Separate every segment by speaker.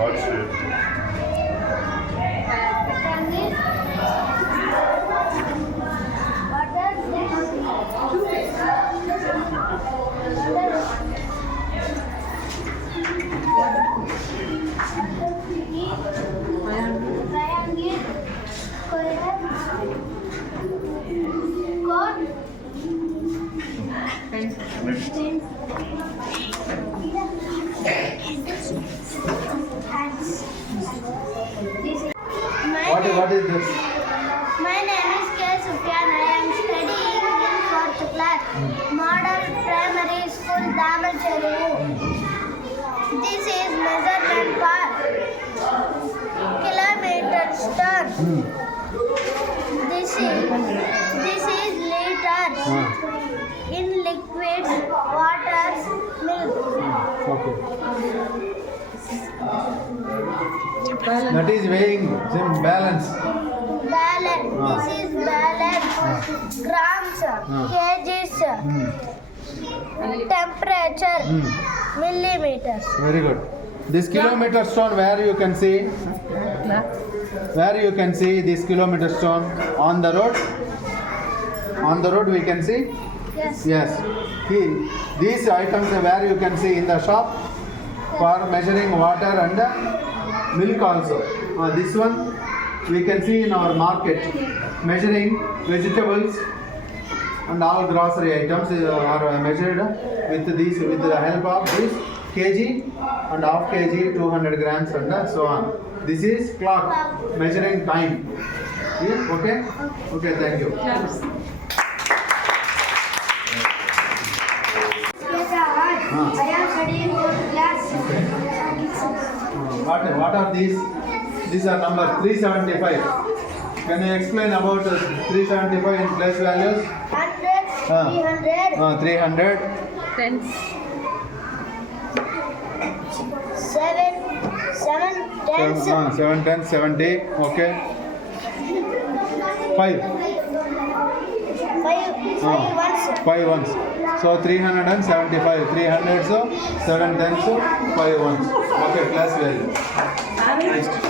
Speaker 1: 我去。Model Primary School Damacheru. This is measurement per kilometer turn. This is this is liters in liquid waters, milk.
Speaker 2: Okay. That is weighing, balance.
Speaker 1: Balance. This is ah. balance grams, kgs, temperature,
Speaker 2: hmm.
Speaker 1: millimeters.
Speaker 2: Very good. This kilometer stone, where you can see? Where you can see this kilometer stone on the road? On the road, we can see.
Speaker 1: Yes.
Speaker 2: Yes. these items where you can see in the shop for measuring water and milk also. Uh, this one we can see in our market measuring vegetables and all grocery items uh, are uh, measured with this, with the help of this kg and half kg 200 grams and uh, so on this is clock measuring time yeah, okay okay thank you ah. What, what are these? These are number 375. Can you explain about uh, 375 in place values?
Speaker 1: 100,
Speaker 2: Ah.
Speaker 1: 300,
Speaker 2: Uh, ah, 300,
Speaker 3: tens,
Speaker 1: 7, 7, 7,
Speaker 2: 10, uh, ah, 7, 10, 70, okay. 5,
Speaker 1: 5, 5
Speaker 2: ah.
Speaker 1: ones.
Speaker 2: 5 ones. So 375, 300 so 7 tens so 5 ones. Okay,
Speaker 3: class
Speaker 1: value.
Speaker 2: Nice.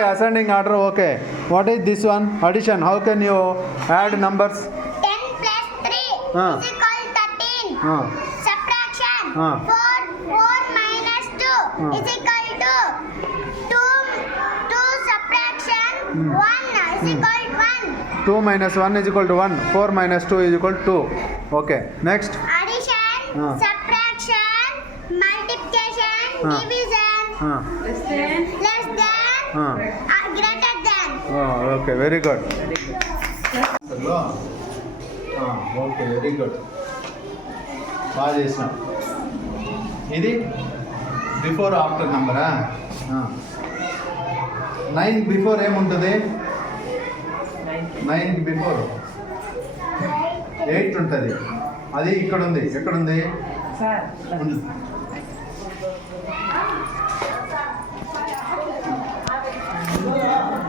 Speaker 2: okay ascending order okay what is this one addition how can you add numbers
Speaker 1: 10 plus 3
Speaker 2: uh.
Speaker 1: is equal 13
Speaker 2: uh.
Speaker 1: subtraction
Speaker 2: uh.
Speaker 1: 4 4 minus 2
Speaker 2: uh.
Speaker 1: is equal to 2 2 subtraction
Speaker 2: mm.
Speaker 1: 1 is
Speaker 2: mm.
Speaker 1: equal to 1
Speaker 2: 2 minus 1 is equal to 1 4 minus 2 is equal to 2 okay next
Speaker 1: addition
Speaker 2: uh.
Speaker 1: subtraction multiplication
Speaker 2: uh.
Speaker 1: division
Speaker 2: uh. Okay very good okay very good బాగా చేసినా ఇది before after నంబరా nine before ఏముంటుంది nine before eight ఉంటుంది అది ఇక్కడ ఉంది ఎక్కడుంది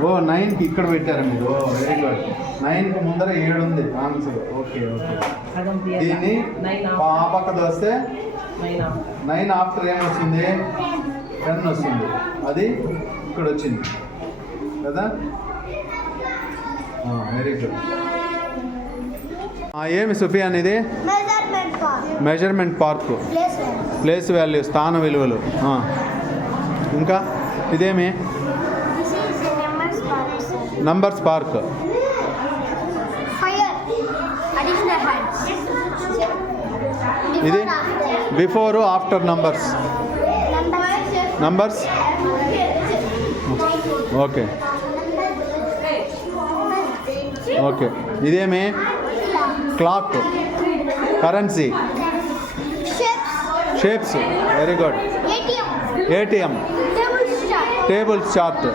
Speaker 2: ఓ నైన్కి ఇక్కడ పెట్టారు మీరు వెరీ గుడ్ నైన్కి ముందర ఏడు ఉంది ఆన్సర్ ఓకే ఓకే దీన్ని ఆ పాపక్క దోస్తే
Speaker 3: నైన్
Speaker 2: ఆఫ్టర్ ఏం వచ్చింది టెన్ వస్తుంది అది ఇక్కడ వచ్చింది కదా వెరీ గుడ్ ఏమి సుఫీ అనేది
Speaker 1: మెజర్మెంట్
Speaker 2: పార్క్
Speaker 1: ప్లేస్
Speaker 2: వాల్యూ స్థాన విలువలు ఇంకా ఇదేమి
Speaker 1: నంబర్ స్పార్క్
Speaker 2: ఇది before after numbers numbers okay okay ఇదేమి clock currency
Speaker 1: shapes
Speaker 2: very
Speaker 1: good ATM
Speaker 2: table chart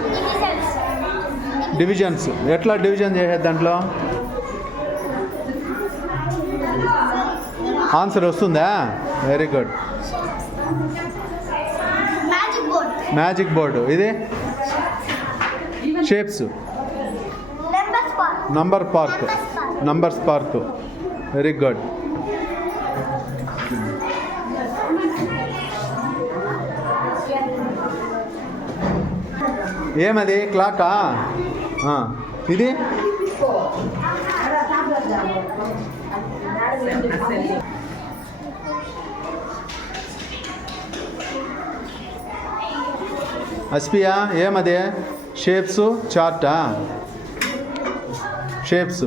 Speaker 2: divisions ఎట్లా డివిజన్ చేసేది దాంట్లో ఆన్సర్ వస్తుందా వెరీ గుడ్
Speaker 1: మ్యాజిక్ బోర్డు
Speaker 2: ఇది
Speaker 1: shapes
Speaker 2: number park numbers park very good ఏమది క్లాకా ఇది అస్పియా ఏమదే shapes చార్టా shapes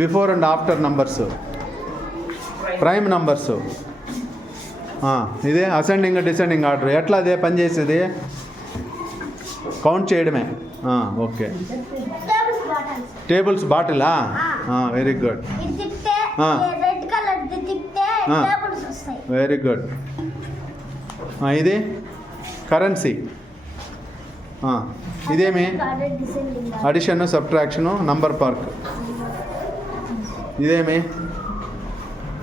Speaker 2: before and after numbers prime numbers ఇదే అసెండింగ్ డిసెండింగ్ ఆర్డర్ ఎట్లా అదే పనిచేసేది కౌంట్ చేయడమే ఓకే
Speaker 1: టేబుల్స్
Speaker 2: బాటిలా వెరీ గుడ్ వెరీ గుడ్ ఇది కరెన్సీ ఇదేమి అడిషను సబ్ట్రాక్షను నంబర్ పార్క్ ఇదేమి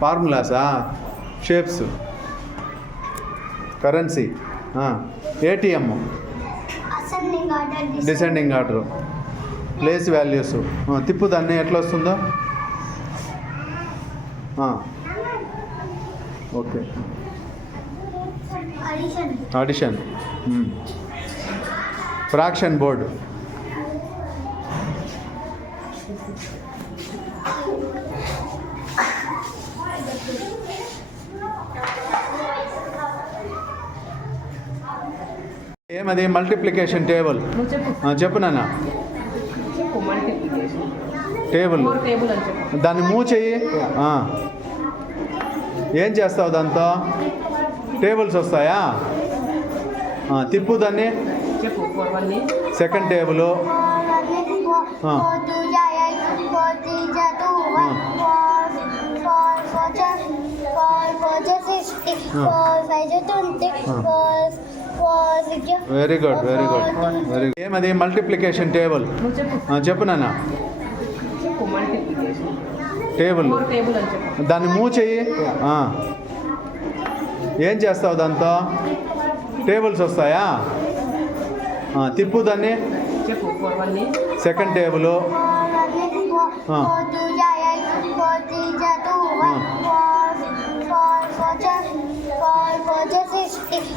Speaker 2: ఫార్ములాసా shapes
Speaker 1: currency ATM
Speaker 2: descending order place values తిప్పు దాన్ని ఎట్లా వస్తుందో ఓకే ఆడిషన్ ఫ్రాక్షన్ బోర్డు ఏమది మల్టిప్లికేషన్ టేబుల్
Speaker 3: చెప్పు
Speaker 2: నాన్న టేబుల్ దాన్ని మూవ్ చెయ్యి ఏం చేస్తావు దాంతో టేబుల్స్ వస్తాయా తిప్పు దాన్ని
Speaker 1: second table four four
Speaker 2: very good very good very good ఏమది మల్టిప్లికేషన్ టేబుల్
Speaker 3: చెప్పు
Speaker 2: నాన్న టేబుల్ దాన్ని మూవ్ చెయ్యి ఏం చేస్తావు దాంతో టేబుల్స్ వస్తాయా తిప్పు దాన్ని సెకండ్ టేబుల్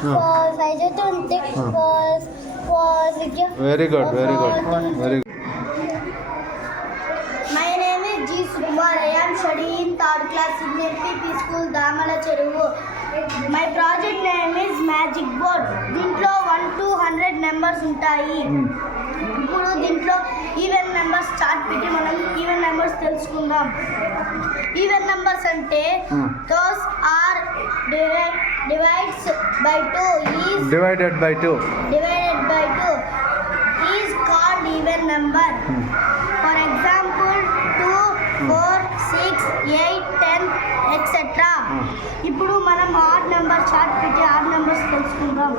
Speaker 1: సిక్స్టీ
Speaker 2: ఆ.
Speaker 1: ఫోర్ ఫైవ్ జా ట్వంటీ
Speaker 2: ఆ.
Speaker 1: ఫోర్ ఫోర్ సిక్స్ జా
Speaker 2: very good very good very good
Speaker 1: My name is G. Sukumar. I am studying third class in FPP school, Damala Cheruvu. My project name is Magic Board. దీంట్లో one to hundred numbers ఉంటాయి ఇప్పుడు దీంట్లో even numbers chart పెట్టి మనం even numbers తెలుసుకుందాం even numbers అంటే those are divides by 2 is
Speaker 2: divided by 2
Speaker 1: divided by 2 is called even number for example 2 4 6 8 10
Speaker 2: etcetera
Speaker 1: ఇప్పుడు మనం ఆర్ నెంబర్ చార్ట్ పెట్టి ఆర్ నెంబర్స్ తెలుసుకుందాం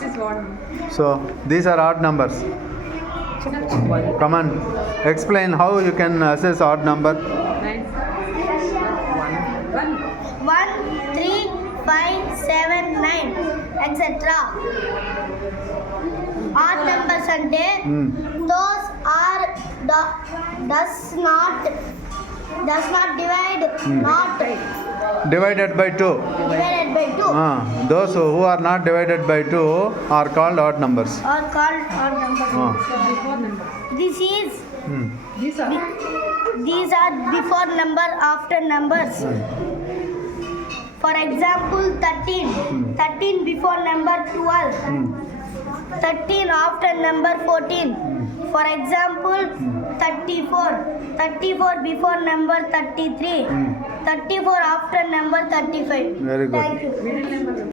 Speaker 3: This
Speaker 2: is So these are odd
Speaker 3: numbers.
Speaker 2: Come on, explain how you can assess odd
Speaker 3: number. Nine. One.
Speaker 1: One, three, five, seven, nine, etc. Odd numbers are mm. those are the does not does not divide
Speaker 2: mm.
Speaker 1: not
Speaker 2: divided by 2.
Speaker 1: Divided by 2.
Speaker 2: Uh, those who are not divided by 2 are called odd numbers.
Speaker 1: Are called odd numbers.
Speaker 3: Uh.
Speaker 1: This is.
Speaker 2: Hmm.
Speaker 3: These are.
Speaker 1: These are before number, after numbers. Hmm. For example, 13. Hmm. 13 before number 12.
Speaker 2: Hmm.
Speaker 1: 13 after number 14. Hmm. For example, 34 before number 33, hmm. 34 after number 35.
Speaker 2: Very good.
Speaker 1: Thank you.